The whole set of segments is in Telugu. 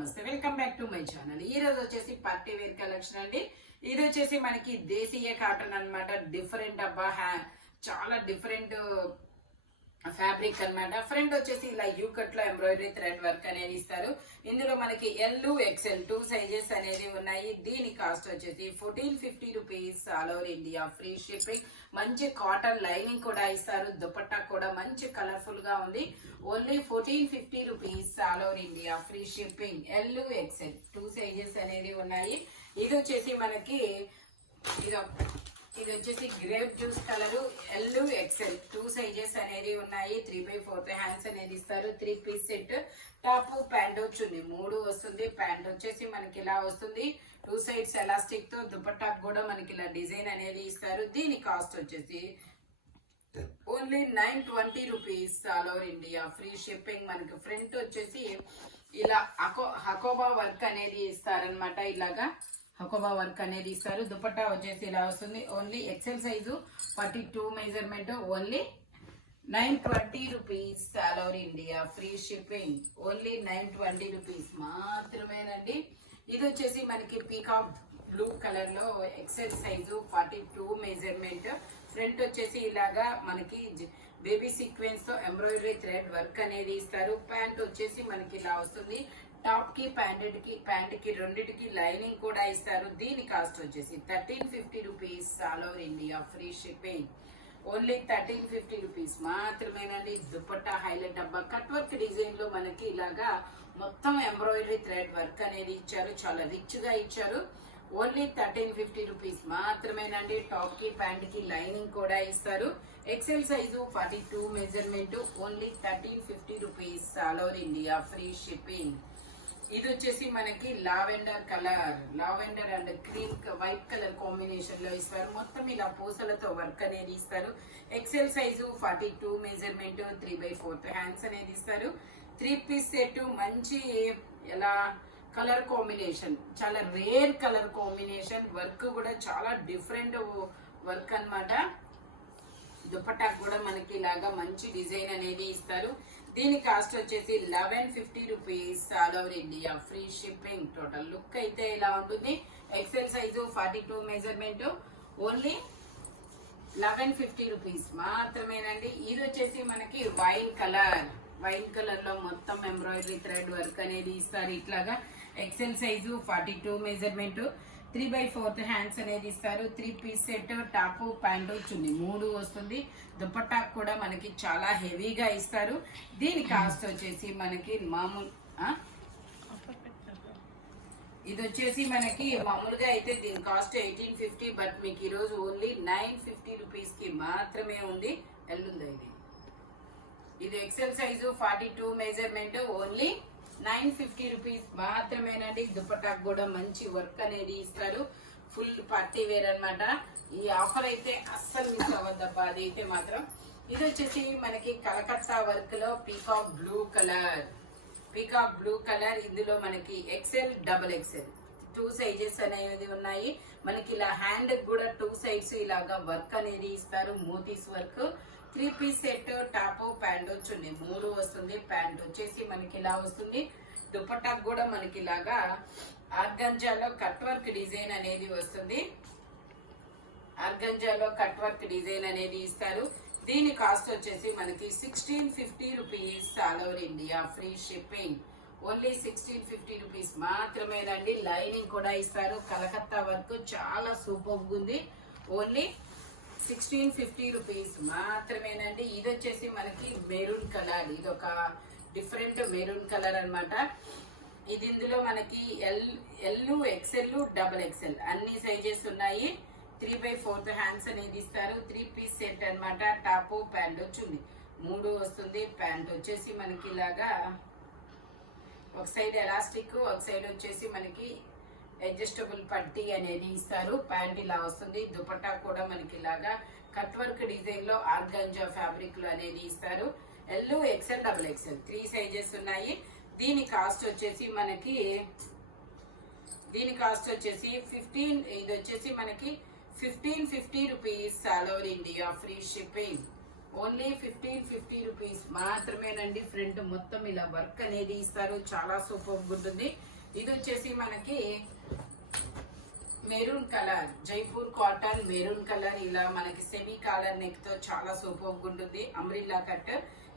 నమస్తే, welcome back to my channel. ఈ రోజు వచ్చేసి పార్టీ వేర్ కలెక్షన్ అండి. ఇది వచ్చేసి మనకి దేశీయ కాటన్ అన్నమాట. డిఫరెంట్ అబ్బా, చాలా డిఫరెంట్ ఫ్యాబ్రిక్ అన్నమాట. ఫ్రంట్ వచ్చేసి ఇలా యూ కట్ లో ఎంబ్రాయిడరీ థ్రెడ్ వర్క్ అనేది ఇస్తారు. ఇందులో మనకి ఎల్ ఎక్సెల్ 2 సైజెస్ అనేది ఉన్నాయి. దీని కాస్ట్ వచ్చేసి 1450 rupees. All over India free shipping. మంచి కాటన్ లైనింగ్ కూడా ఇస్తారు. దుపట్టా కూడా మంచి కలర్ఫుల్ గా ఉంది. Only 1450 rupees. All over India free shipping. L XL 2 sizes అనేది ఉన్నాయి. ఇది వచ్చేసి మనకి ఇది వచ్చేసి grape juice colour. L XL 2 sizes అనేది ఉన్నాయి. 3/4 హ్యాండ్స్ అనేది ఇస్తారు. 3 పీస్ సెట్. టాప్ ప్యాంట్ చున్నీ 3 వస్తుంది. ప్యాంట్ వచ్చేసి మనకి ఇలా వస్తుంది. 2 సైడ్స్ ఎలాస్టిక్ తో దుపట్టాకు కూడా మనకి ఇలా డిజైన్ అనేది ఇస్తారు. దీని కాస్ట్ వచ్చేసి only 920 rupees. All over India free shipping. మనకి ఫ్రంట్ వచ్చేసి ఇలా హకోబా వర్క్ అనేది ఇస్తారనమాట. ఇలాగా హకోబా వర్క్ అనేది ఇస్తారు. దుపట్టా వచ్చేసి ఇలా వస్తుంది. Only XL size 42 measurement. Only 920 rupees. All over India free shipping. Only 920 rupees మాత్రమేనండి. ఇది వచ్చేసి మనకి పీకాక్ బ్లూ కలర్ లో ఎక్సెల్ సైజు 42 మెజర్మెంట్. ఫ్రంట్ వచ్చేసి ఇలాగా మనకి బేబీ సీక్వెన్స్ తో ఎంబ్రాయిడరీ థ్రెడ్ వర్క్ అనేది ఇస్తారు. ప్యాంట్ వచ్చేసి మనకి ఇలా వస్తుంది. టాప్ కి ప్యాంట్ కి రెండిటికి లైనింగ్ కూడా ఇస్తారు. దీని కాస్ట్ వచ్చేసి 1350 rupees. All over India free shipping. Only 1350 rupees మాత్రమేనండి. దుపట్టా హైలైట్ అబ్బా, కట్ వర్క్ డిజైన్ లో మనకి ఇలాగా మొత్తం ఎంబ్రాయిడరీ థ్రెడ్ వర్క్ అనేది ఇచ్చారు. చాలా రిచ్ గా ఇచ్చారు. ఓన్లీ 1350 రూపీస్ మాత్రమేనండి. టాప్ కి ప్యాంట్ కి లైనింగ్ కూడా ఇస్తారు. XL size 42 measurement. Only 1350 rupees. All over India free shipping. ఇది వచ్చేసి మనకి lavender colour, lavender and cream white colour combination లో ఇస్తారు. మొత్తం ఇలా పూసలతో వర్క్ అనేది ఇస్తారు. XL size 42 measurement. 3/4 హ్యాండ్స్ అనేది ఇస్తారు. 3 పీస్ సెట్. మంచి ఎలా కలర్ కాంబినేషన్, చాలా రేర్ కలర్ కాంబినేషన్. వర్క్ కూడా చాలా డిఫరెంట్ వర్క్ అన్నమాట. దుపట్టాకు కూడా మనకి ఇలాగా మంచి డిజైన్ అనేది ఇస్తారు. దీని కాస్ట్ వచ్చేసి 1150 rupees. All over India free shipping. Total look అయితే ఇలా ఉంటుంది. XL size 42 measurement. Only 1150 rupees మాత్రమేనండి. ఇది వచ్చేసి మనకి వైన్ కలర్ లో మొత్తం ఎంబ్రాయిడరీ థ్రెడ్ వర్క్ అనేది ఇస్తారు. ఇట్లాగా ఎక్సెల్ సైజు 42 మెజర్మెంట్. 3/4 హ్యాండ్స్ అనేది ఇస్తారు. 3 పీస్ సెట్. టాప్ ప్యాంటు చున్నీ 3 వస్తుంది. దుపట్టా కూడా మనకి చాలా హెవీగా ఇస్తారు. దీని కాస్ట్ వచ్చేసి మనకి ఇది వచ్చేసి మనకి మామూలుగా అయితే దీని కాస్ట్ 1850. బట్ మీకు ఈరోజు ఓన్లీ 950 రూపీస్ కి మాత్రమే ఉంది. ఎల్లుంది ఇది XL size 42 measurement. Only 950 rupees మాత్రమేనండి. దుపట్టాకు కూడా మంచి వర్క్ అనేది ఇస్తారు. ఫుల్ పార్టీ వేర్ అన్నమాట. ఈ ఆఫర్ అయితే అస్సలు మిస్ అవ్వద్దబ్బా, అదైతే మాత్రం. ఇది వచ్చేసి మనకి కలకత్తా వర్క్ లో పీకాక్ బ్లూ కలర్. ఇందులో మనకి ఎక్సెల్, డబుల్ ఎక్సెల్ 2 సైజెస్ అనేది ఉన్నాయి. మనకి ఇలా హ్యాండ్ కూడా 2 సైడ్స్ ఇలాగా వర్క్ అనేది ఇస్తారు. మోతీస్ work. 3 piece set. Top pant చున్నీ 3 వస్తుంది. ప్యాంట్ వచ్చేసి మనకి ఇలా వస్తుంది. దుపట్టాకు కూడా మనకి ఇలాగా ఆర్గంజాలో కట్ వర్క్ డిజైన్ అనేది వస్తుంది. ఆర్గంజాలో కట్ వర్క్ డిజైన్ అనేది ఇస్తారు. దీని కాస్ట్ వచ్చేసి మనకి 1650 rupees. All over India free shipping. Only 1650 rupees మాత్రమేనండి. లైనింగ్ కూడా ఇస్తారు. కలకత్తా వర్క్ చాలా సూపర్ ఉంది. ఓన్లీ 1650 రూపీస్ మాత్రమేనండి. ఇది వచ్చేసి మనకి మెరూన్ కలర్. ఇది ఒక డిఫరెంట్ మెరూన్ కలర్ అన్నమాట. ఇది ఇందులో మనకి L XL, double XL sizes sizes ఉన్నాయి. 3/4 హ్యాండ్స్ అనేది ఇస్తారు. 3 పీస్ సెట్ అన్నమాట. టాప్ ప్యాంట్ చున్నీ 3 వస్తుంది. ప్యాంట్ వచ్చేసి మనకి ఇలాగా ఒక సైడ్ ఎలాస్టిక్, ఒక సైడ్ వచ్చేసి మనకి అడ్జస్టబుల్ పట్టీ అనేది ఇస్తారు. ప్యాంట్ ఇలా వస్తుంది. దుపట్టా కూడా మనకి ఇలాగా కట్ వర్క్ డిజైన్ లో ఆర్గాంజా ఫ్యాబ్రిక్ లో అనేది ఇస్తారు. L XL, double XL 3 sizes ఉన్నాయి. దీని కాస్ట్ వచ్చేసి మనకి 15. ఇది వచ్చేసి మనకి 1550 rupees. All over India free shipping. Only 1550 rupees మాత్రమేనండి. ఫ్రంట్ మొత్తం ఇలా వర్క్ అనేది ఇస్తారు, చాలా సూపర్ ఉంటుంది. ఇది వచ్చేసి మనకి maroon colour, Jaipur cotton maroon colour, ఇలా మనకి సెమీ కాలర్ నెక్ తో చాలా సూపర్ ఉంటుంది. అంబ్రిల్లా కట్,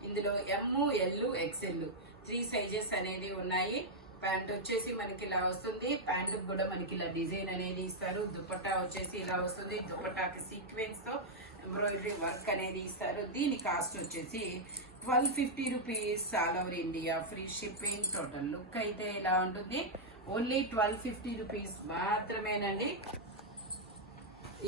ఇందులో ఎమ్, ఎల్, ఎక్స్ఎల్ 3 సైజెస్ అనేది ఉన్నాయి. ప్యాంట్ వచ్చేసి మనకి ఇలా వస్తుంది. ప్యాంట్ కూడా మనకి ఇలా డిజైన్ అనేది ఇస్తారు. దుపట్టా వచ్చేసి ఇలా వస్తుంది. దుపట్టాకి సీక్వెన్స్ తో ఎంబ్రాయిడరీ వర్క్ అనేది ఇస్తారు. దీని కాస్ట్ వచ్చేసి 1250 rupees all over India, free shipping. Total look అయితే ఇలా ఉంటుంది. ఓన్లీ 1250 రూపీస్ మాత్రమేనండి.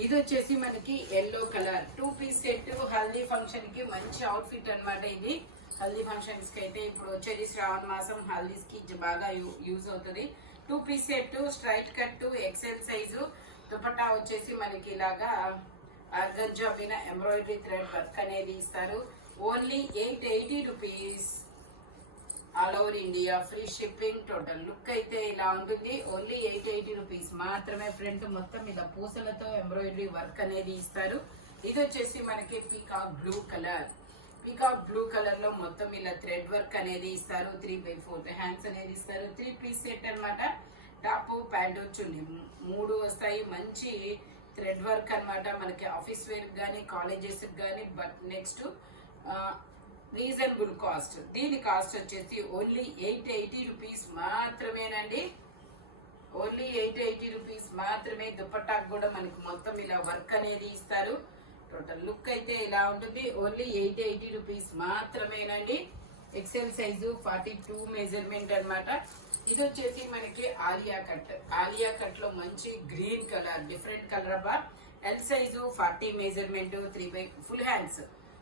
ఇది వచ్చేసి మనకి yellow colour 2 piece set, haldi function కి మంచి అవుట్ ఫిట్ అనమాట. ఇది హల్దీ ఫంక్షన్స్ కి అయితే ఇప్పుడు వచ్చేది శ్రావణ మాసం, హల్దీస్ కి బాగా యూజ్ అవుతుంది. 2 piece set, straight cut, XL size. Dupatta వచ్చేసి మనకి ఇలాగా ఆర్గంజా పైన ఎంబ్రాయిడరీ థ్రెడ్ వర్క్ అనేది ఇస్తారు. Only 880 rupees all over India, free shipping. Total look అయితే ఇలా ఉంటుంది. ఓన్లీ 880 రూపీస్ మాత్రమే. ఫ్రంట్ మొత్తం ఇలా పూసలతో ఎంబ్రాయిడరీ వర్క్ అనేది ఇస్తారు. ఇది వచ్చేసి మనకి peacock blue colour, peacock blue colour లో మొత్తం ఇలా థ్రెడ్ వర్క్ అనేది ఇస్తారు. 3/4 హ్యాండ్స్ అనేది ఇస్తారు. 3 పీస్ సెట్ అనమాట. టాప్, ప్యాంట్ చున్నీ 3 వస్తాయి. మంచి థ్రెడ్ వర్క్ అనమాట. మనకి ఆఫీస్ వేర్ కానీ కాలేజెస్ కానీ. But next reasonable cost. దీని కాస్ట్ వచ్చేసి ఓన్లీ 880 రూపీస్ మాత్రమేనండి. ఓన్లీ 880 రూపీస్ మాత్రమే. దుపట్టాకు కూడా మనకి మొత్తం ఇలా వర్క్ అనేది ఇస్తారు. టోటల్ లుక్ అయితే ఇలా ఉంటుంది. ఓన్లీ 880 రూపీస్ మాత్రమేనండి. ఎక్సెల్ సైజు 42 మెజర్మెంట్ అనమాట. ఇది వచ్చేసి మనకి ఆలియా కట్, ఆలియా కట్ లో మంచి గ్రీన్ కలర్, డిఫరెంట్ కలర్ అబ్బా. L size 40 measurement, 3/4 full hands,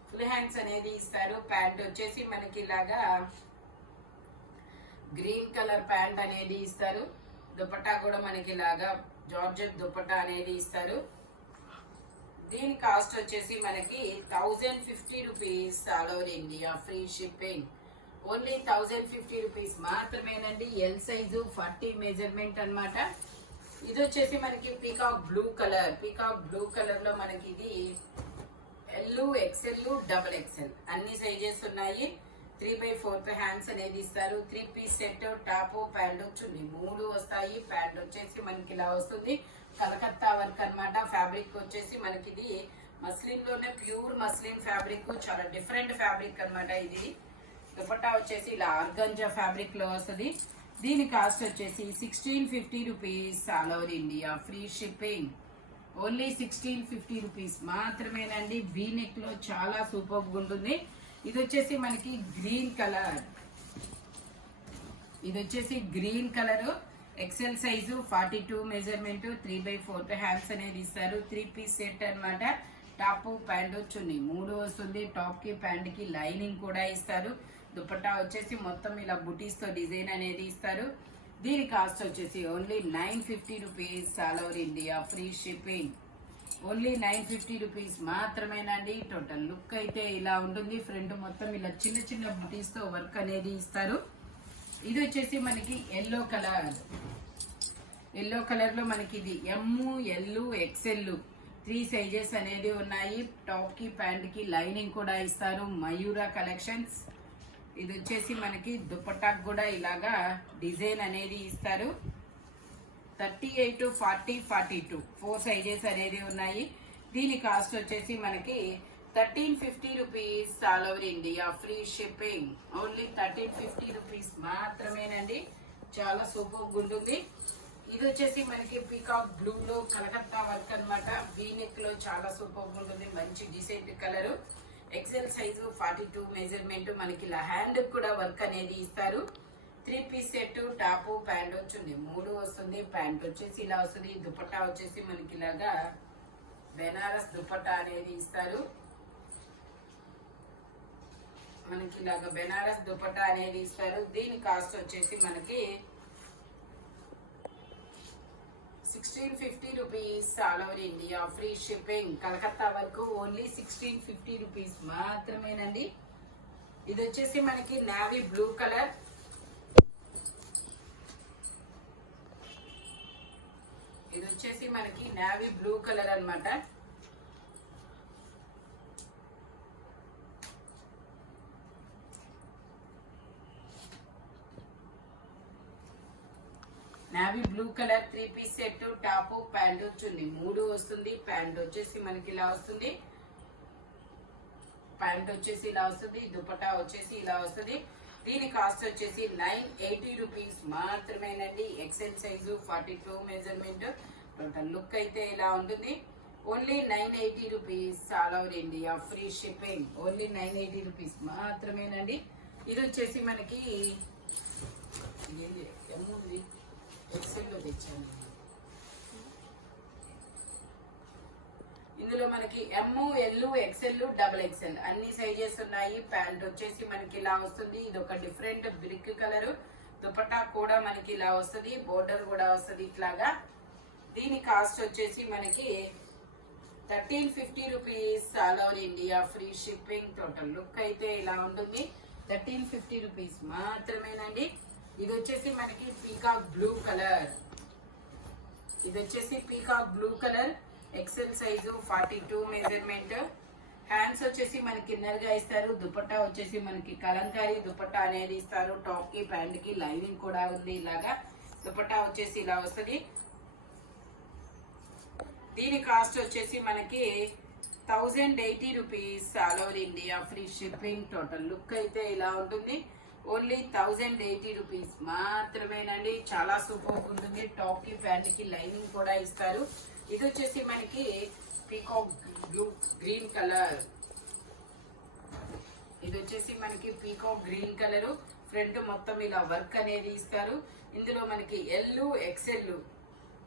full hands అనేది ఇస్తారు. ప్యాంట్ వచ్చేసి మనకి ఇలాగా గ్రీన్ కలర్ ప్యాంట్ అనేది ఇస్తారు. దుపట్టా కూడా మనకి ఇలాగా జార్జెట్ దుపట్టా అనేది ఇస్తారు. దీని కాస్ట్ వచ్చేసి మనకి 1050 rupees all over India, free shipping. Only 1050 rupees మాత్రమేనండి. ఎల్ సైజు 40 మెజర్మెంట్ అనమాట. ఇది వచ్చేసి మనకి peacock blue colour, peacock blue colour లో మనకి ఇది ఎల్, ఎక్స్ఎల్, డబుల్ ఎక్స్ఎల్ అన్ని సైజెస్ ఉన్నాయి. 3/4 హ్యాండ్స్ అనేది ఇస్తారు. 3 పీస్ సెట్, టాప్, ప్యాంట్ చున్నీ 3 వస్తాయి. ప్యాంట్ వచ్చేసి మనకి ఇలా వస్తుంది. కలకత్తా వర్క్ అనమాట. ఫ్యాబ్రిక్ వచ్చేసి మనకి ఇది మస్లిన్ లోనే ప్యూర్ మస్లిన్ ఫ్యాబ్రిక్, చాలా డిఫరెంట్ ఫ్యాబ్రిక్ అనమాట. ఇది దుపట్టా వచ్చేసి ఇలా ఆర్గంజా ఫ్యాబ్రిక్ లో వస్తుంది. దీని కాస్ట్ వచ్చేసి 1650 rupees all over India, free shipping. Only 1650 rupees మాత్రమేనండి. వీ నెక్ లో చాలా సూపర్ ఉంటుంది. ఇది వచ్చేసి మనకి గ్రీన్ కలర్, ఇది వచ్చేసి green colour, XL size 42 measurement, 3/4 hands అనేది ఇస్తారు. 3 పీస్ సెట్ అనమాట. టాప్, ప్యాంట్ చున్నీ 3 వస్తుంది. టాప్ కి ప్యాంట్ కి లైనింగ్ కూడా ఇస్తారు. దుపట్టా వచ్చేసి మొత్తం ఇలా బుటీస్ తో డిజైన్ అనేది ఇస్తారు. దీని కాస్ట్ వచ్చేసి only 950 rupees all over India, free shipping. Only 950 rupees మాత్రమేనండి. టోటల్ లుక్ అయితే ఇలా ఉంటుంది. ఫ్రంట్ మొత్తం ఇలా చిన్న చిన్న బుటీస్ తో వర్క్ అనేది ఇస్తారు. ఇది వచ్చేసి మనకి ఎల్లో కలర్, ఎల్లో కలర్ లో మనకి ఇది ఎమ్, ఎల్, ఎక్స్ఎల్ 3 సైజెస్ అనేది ఉన్నాయి. టాప్ కి ప్యాంట్ కి లైనింగ్ కూడా ఇస్తారు. మయూరా కలెక్షన్స్. ఇది వచ్చేసి మనకి దుపట్టాకు కూడా ఇలాగా డిజైన్ అనేది ఇస్తారు. 38, 40, 42 4 సైజెస్ అనేది ఉన్నాయి. దీని కాస్ట్ వచ్చేసి మనకి 1350 rupees all over India, free shipping. Only 1350 rupees మాత్రమేనండి. చాలా సూపర్ ఉంటుంది. ఇది వచ్చేసి మనకి పీకాక్ బ్లూ లో కలకత్తా వర్క్ అనమాట. వీ నెక్ లో చాలా సూపర్ ఉంటుంది. మంచి decent colour. XL size 42 measurement. మనకి ఇలా హ్యాండ్ కూడా వర్క్ అనేది ఇస్తారు. 3 పీస్ సెట్, టాప్, ప్యాంట్ చున్నీ 3 వస్తుంది. ప్యాంట్ వచ్చేసి ఇలా వస్తుంది. దుపట్టా వచ్చేసి మనకి ఇలాగా బెనారస్ దుపట్టా అనేది ఇస్తారు. మనకి ఇలాగా బెనారస్ దుపట్టా అనేది ఇస్తారు. దీని కాస్ట్ వచ్చేసి మనకి 1650 rupees all over India, free shipping. Calcutta వరకు ఓన్లీ 1650 రూపీస్ మాత్రమేనండి. ఇది వచ్చేసి మనకి నావీ బ్లూ కలర్, ఇది వచ్చేసి మనకి నావీ బ్లూ కలర్ అన్నమాట. Navy blue colour 3 piece set top pant చున్నీ 3 వస్తుంది. ప్యాంట్ వచ్చేసి మనకి ఇలా వస్తుంది. ప్యాంట్ వచ్చేసి ఇలా వస్తుంది. దుపట్టా వచ్చేసి ఇలా వస్తుంది. దీని కాస్ట్ వచ్చేసి 980 రూపీస్ మాత్రమేనండి. XL size 42 measurement. Total look అయితే ఇలా ఉంటుంది. Only 980 rupees all over India free shipping. Only 980 rupees మాత్రమేనండి. ఇది వచ్చేసి మనకి ఎక్సెల్లో తెచ్చాను. ఇందులో మనకి M, L, XL, double XL sizes sizes ఉన్నాయి. ప్యాంట్ వచ్చేసి మనకి ఇలా వస్తుంది. ఇది ఒక డిఫరెంట్ బ్రిక్ కలర్. దుపట్టా కూడా మనకి ఇలా వస్తుంది. బోర్డర్ కూడా వస్తుంది ఇట్లాగా. దీని కాస్ట్ వచ్చేసి మనకి 1350 rupees all over India free shipping. Total look అయితే ఇలా ఉంటుంది. 1350 రూపీస్ మాత్రమేనండి. ఇది వచ్చేసి మనకి పీకాక్ బ్లూ కలర్. ఇది వచ్చేసి peacock blue colour. XL size 42 measurement. Hands వచ్చేసి మనకి ఇన్నర్ గా ఇస్తారు. దుపట్టా వచ్చేసి మనకి కలంకారీ దుపట్టా అనేది ఇస్తారు. టాప్ కి ప్యాంట్ కి లైనింగ్ కూడా ఉంది. ఇలాగా దుపట్టా వచ్చేసి ఇలా వస్తుంది. దీని కాస్ట్ వచ్చేసి మనకి 1080 rupees all over India free shipping. Total look అయితే ఇలా ఉంటుంది. ఓన్లీ 1080 రూపీస్ మాత్రమేనండి. చాలా సూపర్ ఉంటుంది. టాప్ కి ప్యాంట్ కి లైనింగ్ కూడా ఇస్తారు. ఇది వచ్చేసి మనకి పీకాక్ బ్లూ గ్రీన్ కలర్. ఇది వచ్చేసి మనకి పీకాక్ గ్రీన్ కలర్. ఫ్రంట్ మొత్తం ఇలా వర్క్ అనేది ఇస్తారు. ఇందులో మనకి ఎల్, ఎక్సెల్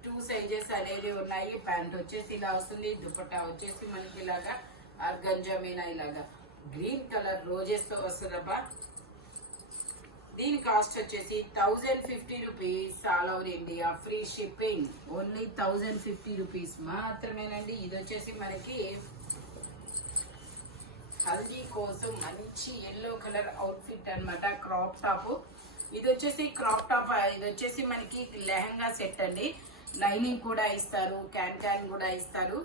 2 సైజెస్ అనేది ఉన్నాయి. ప్యాంట్ వచ్చేసి ఇలా వస్తుంది. దుపట్టా వచ్చేసి మనకి ఇలాగా ఆర్గంజా మీనా ఇలాగా గ్రీన్ కలర్ రోజెస్ తో వస్తుందబ్బా. దీని కాస్ట్ వచ్చేసి 1050 rupees all over India free shipping. Only 1050 rupees మాత్రమేనండి. ఇది వచ్చేసి మనకి హల్దీ కోసం మంచి ఎల్లో కలర్ అవుట్ఫిట్ అన్నమాట. Crop top. ఇది వచ్చేసి క్రాప్ టాప్. ఇది వచ్చేసి మనకి లెహంగా సెట్ అండి. లైనింగ్ కూడా ఇస్తారు. క్యాన్ కూడా ఇస్తారు.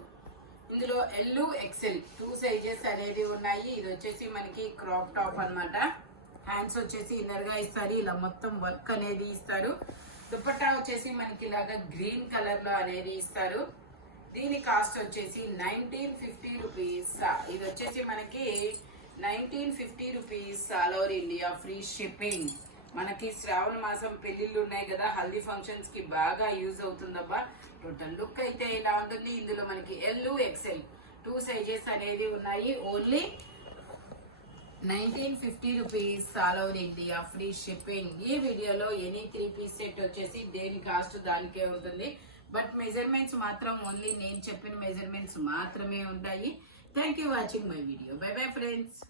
ఇందులో ఎల్, ఎక్సెల్ 2 సైజెస్ అనేది ఉన్నాయి. ఇది వచ్చేసి మనకి క్రాప్ టాప్ అన్నమాట. హ్యాండ్స్ వచ్చేసి ఇన్నర్ గా ఇస్తారు. ఇలా మొత్తం వర్క్ అనేది ఇస్తారు. దుపట్టా వచ్చేసి మనకి ఇలాగా గ్రీన్ కలర్ లో అనేది ఇస్తారు. దీని కాస్ట్ వచ్చేసి 1950 రూపీస్. ఇది వచ్చేసి మనకి 1950 rupees all over India free shipping. మనకి శ్రావణ మాసం పెళ్లిళ్ళు ఉన్నాయి కదా, హల్దీ ఫంక్షన్స్ కి బాగా యూజ్ అవుతుందబ్బా. టోటల్ లుక్ అయితే ఇలా ఉంటుంది. ఇందులో మనకి ఎల్, ఎక్సెల్ 2 సైజెస్ అనేది ఉన్నాయి. Only 1950 rupees all over India free shipping. ఈ వీడియోలో ఎనీ 3 పీస్ సెట్ వచ్చేసి దేని కాస్ట్ దానికే ఉంటుంది. బట్ మెజర్మెంట్స్ మాత్రం ఓన్లీ నేను చెప్పిన మెజర్మెంట్స్ మాత్రమే ఉంటాయి. Thank you watching my video. By bye friends.